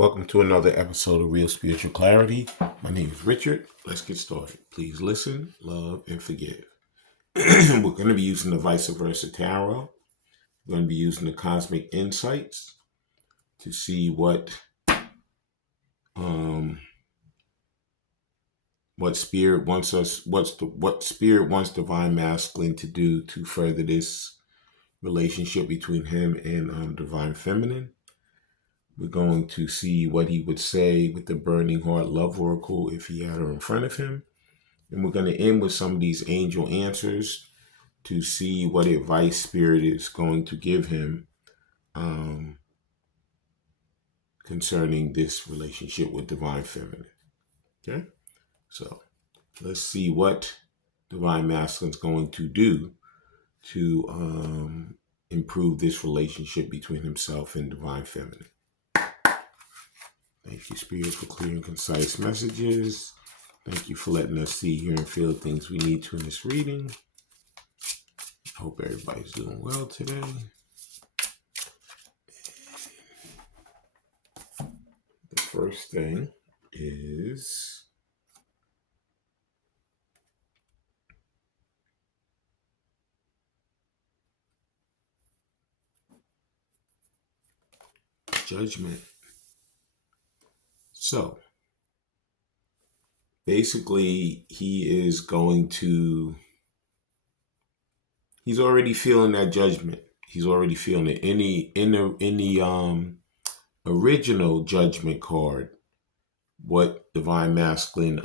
Welcome to another episode of Real Spiritual Clarity. My name is Richard. Let's get started. Please listen, love, and forgive. We're going to be using the Vice Versa Tarot. We're going to be using the Cosmic Insights to see what Spirit wants us, what Spirit wants Divine Masculine to do to further this relationship between him and Divine Feminine. We're going to see what he would say with the Burning Heart Love Oracle if he had her in front of him. And we're going to end with some of these angel answers to see what advice Spirit is going to give him concerning this relationship with Divine Feminine. Okay? So let's see what Divine Masculine is going to do to improve this relationship between himself and Divine Feminine. Thank you, Spirit, for clear and concise messages. Thank you for letting us see, hear, and feel things we need to in this reading. I hope everybody's doing well today. The first thing is Judgment. So, basically, he's already feeling that judgment. He's already feeling it. In the original Judgment card, what Divine Masculine,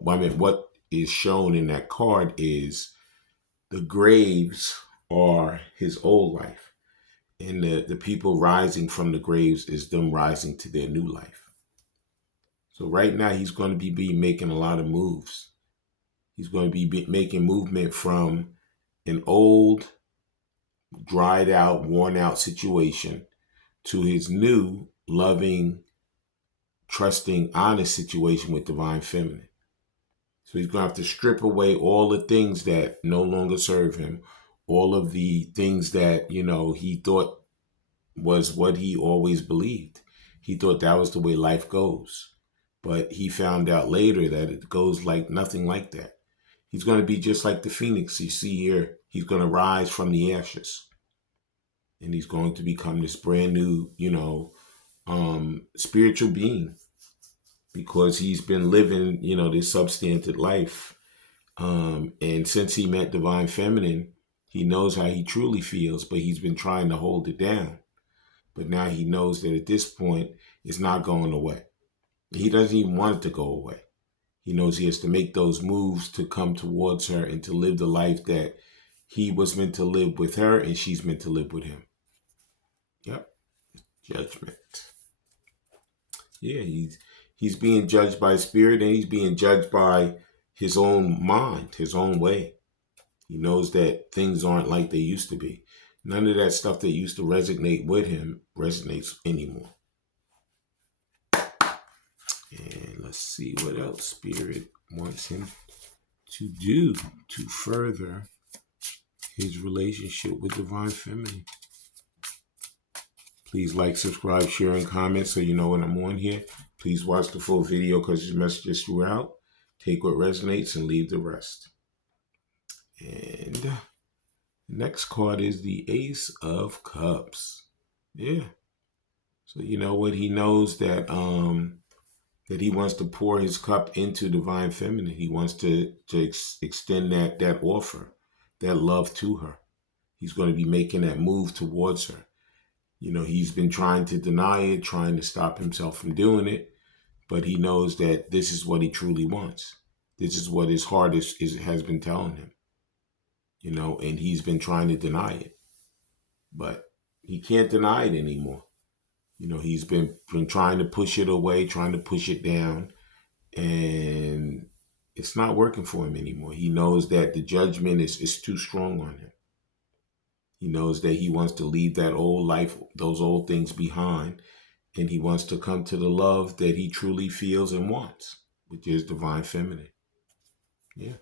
what is shown in that card is the graves are his old life. And the people rising from the graves is them rising to their new life. So right now he's going to be making a lot of moves. He's going to be making movement from an old, dried out, worn out situation to his new, loving, trusting, honest situation with Divine Feminine. So he's going to have to strip away all the things that no longer serve him, all of the things that, he thought was what he always believed. He thought that was the way life goes. But he found out later that it goes like nothing like that. He's going to be just like the phoenix you see here. He's going to rise from the ashes. And he's going to become this brand new, spiritual being. Because he's been living, this substandard life. And since he met Divine Feminine, he knows how he truly feels, but he's been trying to hold it down. But now he knows that at this point, it's not going away. He doesn't even want it to go away. He knows he has to make those moves to come towards her and to live the life that he was meant to live with her and she's meant to live with him. Yep. Judgment. Yeah, he's being judged by Spirit and he's being judged by his own mind, his own way. He knows that things aren't like they used to be. None of that stuff that used to resonate with him resonates anymore. And let's see what else Spirit wants him to do to further his relationship with Divine Feminine. Please like, subscribe, share, and comment so you know when I'm on here. Please watch the full video because there's messages throughout. Take what resonates and leave the rest. And the next card is the Ace of Cups. Yeah. So you know what? He knows that that he wants to pour his cup into Divine Feminine. He wants to extend that offer, that love to her. He's going to be making that move towards her. He's been trying to deny it, trying to stop himself from doing it, but he knows that this is what he truly wants. This is what his heart has been telling him, and he's been trying to deny it, but he can't deny it anymore. He's been trying to push it away, trying to push it down, and it's not working for him anymore. He knows that the judgment is too strong on him. He knows that he wants to leave that old life, those old things behind, and he wants to come to the love that he truly feels and wants, which is Divine Feminine. Yeah.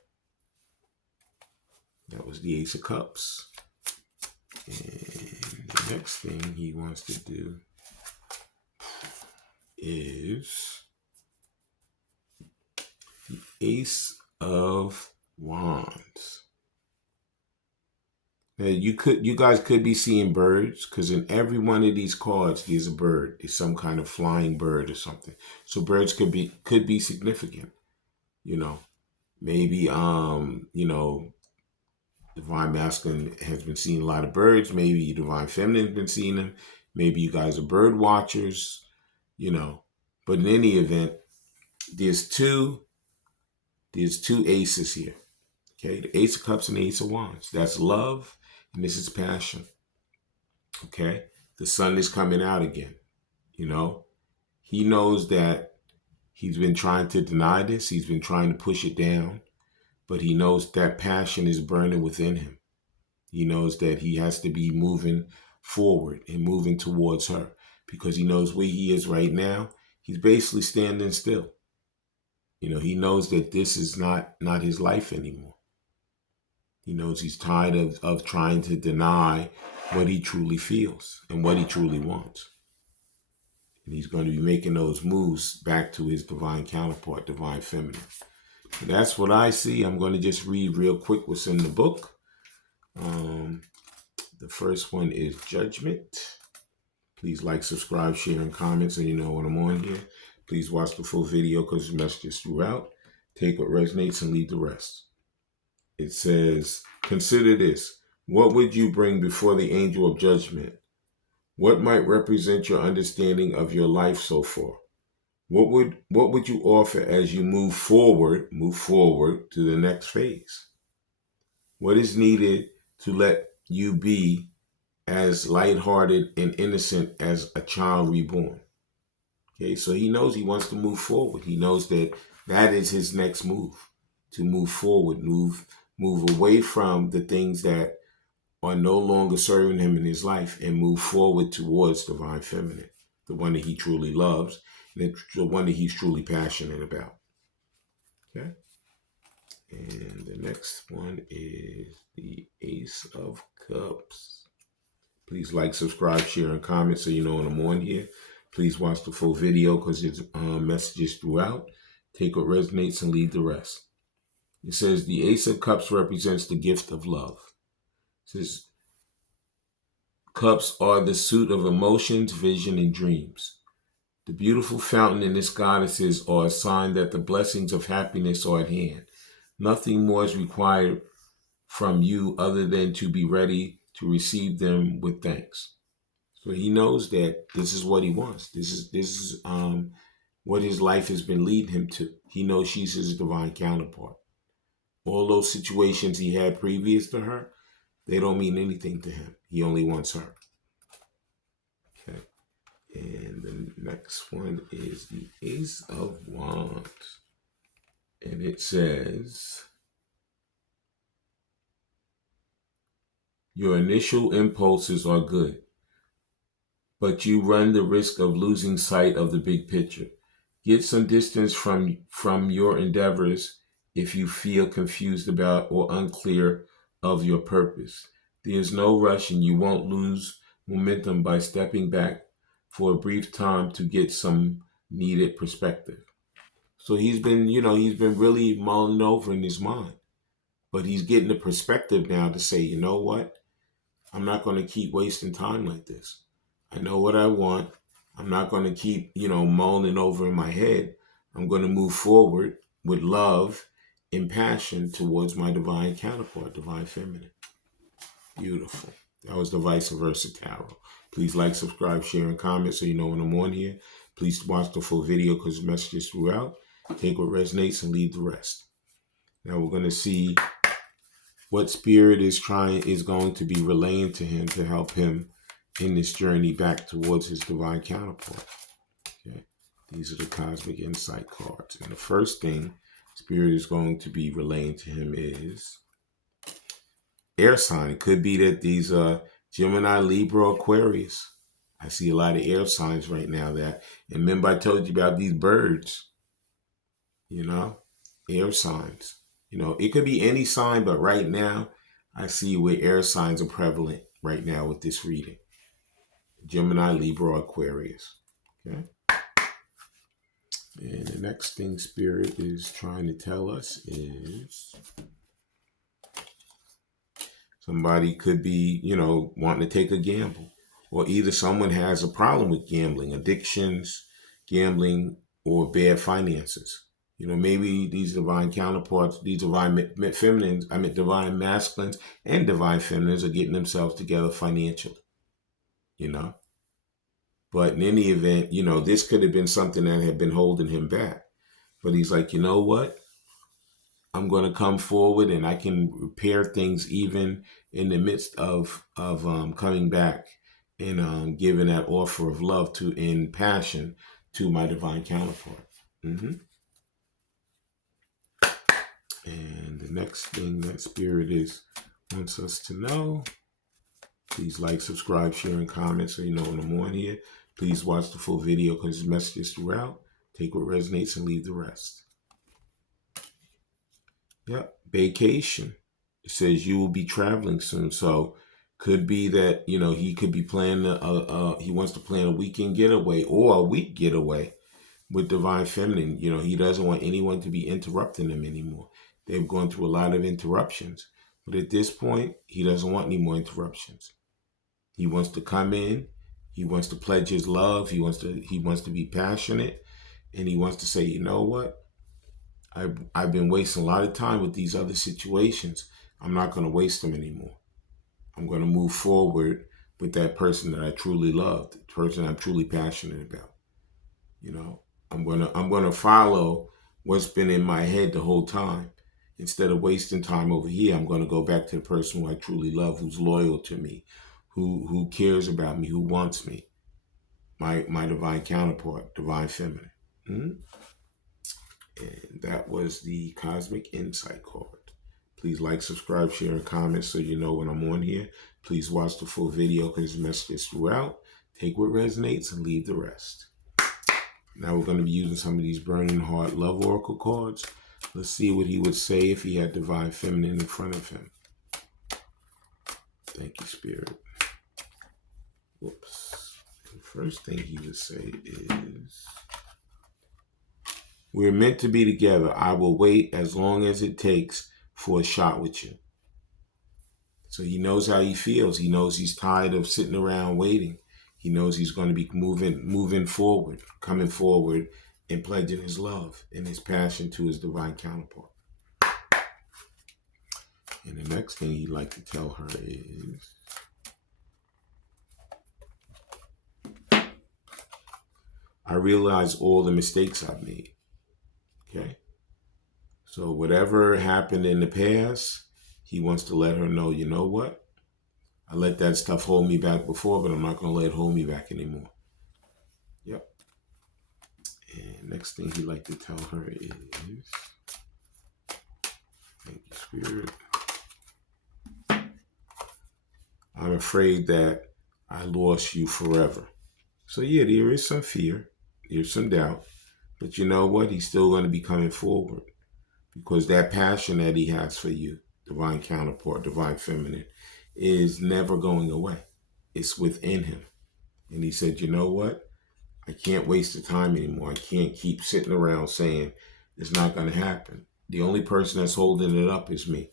That was the Ace of Cups. And the next thing he wants to do is the Ace of Wands. Now you guys could be seeing birds, because in every one of these cards there's a bird. It's some kind of flying bird or something. So birds could be significant. Maybe Divine Masculine has been seeing a lot of birds. Maybe Divine Feminine has been seeing them. Maybe you guys are bird watchers. But in any event, there's two aces here. Okay, the Ace of Cups and the Ace of Wands. That's love, and this is passion. Okay, the sun is coming out again. He knows that he's been trying to deny this. He's been trying to push it down, but he knows that passion is burning within him. He knows that he has to be moving forward and moving towards her, because he knows where he is right now. He's basically standing still. He knows that this is not his life anymore. He knows he's tired of trying to deny what he truly feels and what he truly wants. And he's going to be making those moves back to his divine counterpart, Divine Feminine. So that's what I see. I'm going to just read real quick what's in the book. The first one is Judgment. Please like, subscribe, share, and comment so you know when I'm on here. Please watch the full video because the messages throughout. Take what resonates and leave the rest. It says, consider this. What would you bring before the angel of judgment? What might represent your understanding of your life so far? What would you offer as you move forward to the next phase? What is needed to let you be as lighthearted and innocent as a child reborn? Okay, so he knows he wants to move forward. He knows that is his next move, to move forward, move away from the things that are no longer serving him in his life and move forward towards Divine Feminine, the one that he truly loves, and the one that he's truly passionate about. Okay? And the next one is the Ace of Cups. Please like, subscribe, share, and comment so you know when I'm on here. Please watch the full video because there's messages throughout. Take what resonates and leave the rest. It says the Ace of Cups represents the gift of love. It says cups are the suit of emotions, vision, and dreams. The beautiful fountain and its goddesses are a sign that the blessings of happiness are at hand. Nothing more is required from you other than to be ready to receive them with thanks. So he knows that this is what he wants. This is what his life has been leading him to. He knows she's his divine counterpart. All those situations he had previous to her, they don't mean anything to him. He only wants her. Okay. And the next one is the Ace of Wands. And it says, your initial impulses are good, but you run the risk of losing sight of the big picture. Get some distance from your endeavors if you feel confused about or unclear of your purpose. There's no rush and you won't lose momentum by stepping back for a brief time to get some needed perspective. So he's been really mulling over in his mind, but he's getting the perspective now to say, you know what? I'm not going to keep wasting time like this. I know what I want. I'm not going to keep, mulling over in my head. I'm going to move forward with love and passion towards my divine counterpart, Divine Feminine. Beautiful. That was the Vice Versa Tarot. Please like, subscribe, share, and comment so you know when I'm on here. Please watch the full video because the messages throughout. Take what resonates and leave the rest. Now we're going to see what Spirit is going to be relaying to him to help him in this journey back towards his divine counterpart. Okay. These are the Cosmic Insight cards. And the first thing Spirit is going to be relaying to him is air sign. It could be that these are Gemini, Libra, Aquarius. I see a lot of air signs right now. And remember I told you about these birds, air signs. It could be any sign, but right now I see where air signs are prevalent right now with this reading. Gemini, Libra, Aquarius. Okay. And the next thing Spirit is trying to tell us is somebody could be, wanting to take a gamble. Or either someone has a problem with gambling, addictions, gambling, or bad finances. Maybe these divine counterparts, these divine feminines, divine masculines and divine feminines are getting themselves together financially, you know. But in any event, this could have been something that had been holding him back. But he's like, you know what? I'm going to come forward and I can repair things even in the midst of coming back and giving that offer of love to in passion to my divine counterpart. Mm-hmm. And the next thing that Spirit wants us to know, please like, subscribe, share, and comment so you know when I'm on here. Please watch the full video because there's messages throughout. Take what resonates and leave the rest. Yep, vacation. It says you will be traveling soon, so could be that he could be planning he wants to plan a weekend getaway or a week getaway with divine feminine. He doesn't want anyone to be interrupting him anymore. They've gone through a lot of interruptions, but at this point, he doesn't want any more interruptions. He wants to come in. He wants to pledge his love. He wants to be passionate, and he wants to say, you know what? I've been wasting a lot of time with these other situations. I'm not going to waste them anymore. I'm going to move forward with that person that I truly love, the person I'm truly passionate about. I'm going to follow what's been in my head the whole time. Instead of wasting time over here, I'm going to go back to the person who I truly love, who's loyal to me, who cares about me, who wants me. My divine counterpart, divine feminine. Mm-hmm. And that was the Cosmic Insight card. Please like, subscribe, share, and comment so you know when I'm on here. Please watch the full video because the message is throughout. Take what resonates and leave the rest. Now we're going to be using some of these Burning Heart Love Oracle cards. Let's see what he would say if he had Divine Feminine in front of him. Thank you, Spirit. Whoops. The first thing he would say is, we're meant to be together. I will wait as long as it takes for a shot with you. So he knows how he feels. He knows he's tired of sitting around waiting. He knows he's going to be moving forward, coming forward, and pledging his love and his passion to his divine counterpart. And the next thing he'd like to tell her is, I realize all the mistakes I've made. Okay? So whatever happened in the past, he wants to let her know, you know what? I let that stuff hold me back before, but I'm not going to let it hold me back anymore. Yep. And next thing he'd like to tell her is, thank you, Spirit. I'm afraid that I lost you forever. So yeah, there is some fear. There's some doubt. But you know what? He's still going to be coming forward because that passion that he has for you, divine counterpart, divine feminine, is never going away. It's within him. And he said, you know what? I can't waste the time anymore. I can't keep sitting around saying it's not going to happen. The only person that's holding it up is me.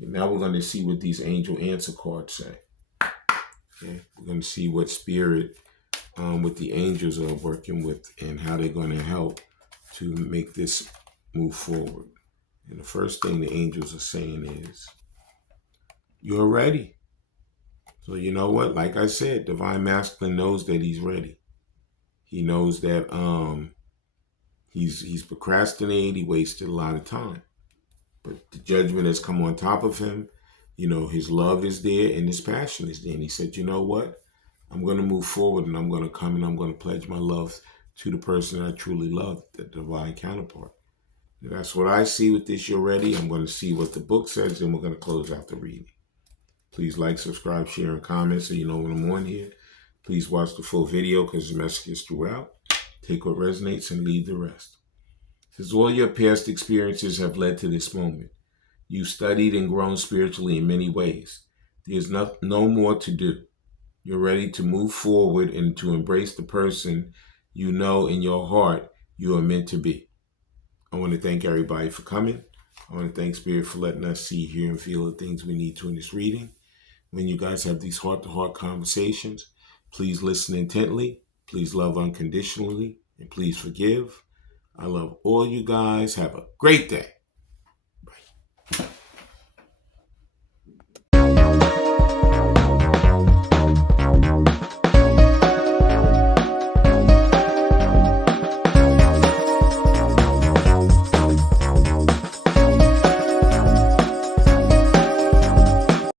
And now we're going to see what these angel answer cards say. Okay? We're going to see what Spirit with the angels are working with and how they're going to help to make this move forward. And the first thing the angels are saying is, you're ready. So you know what? Like I said, Divine Masculine knows that he's ready. He knows that he's procrastinated. He wasted a lot of time. But the judgment has come on top of him. His love is there and his passion is there. And he said, you know what? I'm going to move forward and I'm going to come and I'm going to pledge my love to the person I truly love, the divine counterpart. And that's what I see with this. You're ready. I'm going to see what the book says and we're going to close out the reading. Please like, subscribe, share, and comment so you know when I'm on here. Please watch the full video because the message is throughout. Take what resonates and leave the rest. It says, all your past experiences have led to this moment. You've studied and grown spiritually in many ways. There's no more to do. You're ready to move forward and to embrace the person you know in your heart you are meant to be. I want to thank everybody for coming. I want to thank Spirit for letting us see, hear, and feel the things we need to in this reading. When you guys have these heart-to-heart conversations, please listen intently, please love unconditionally, and please forgive. I love all you guys. Have a great day. Bye.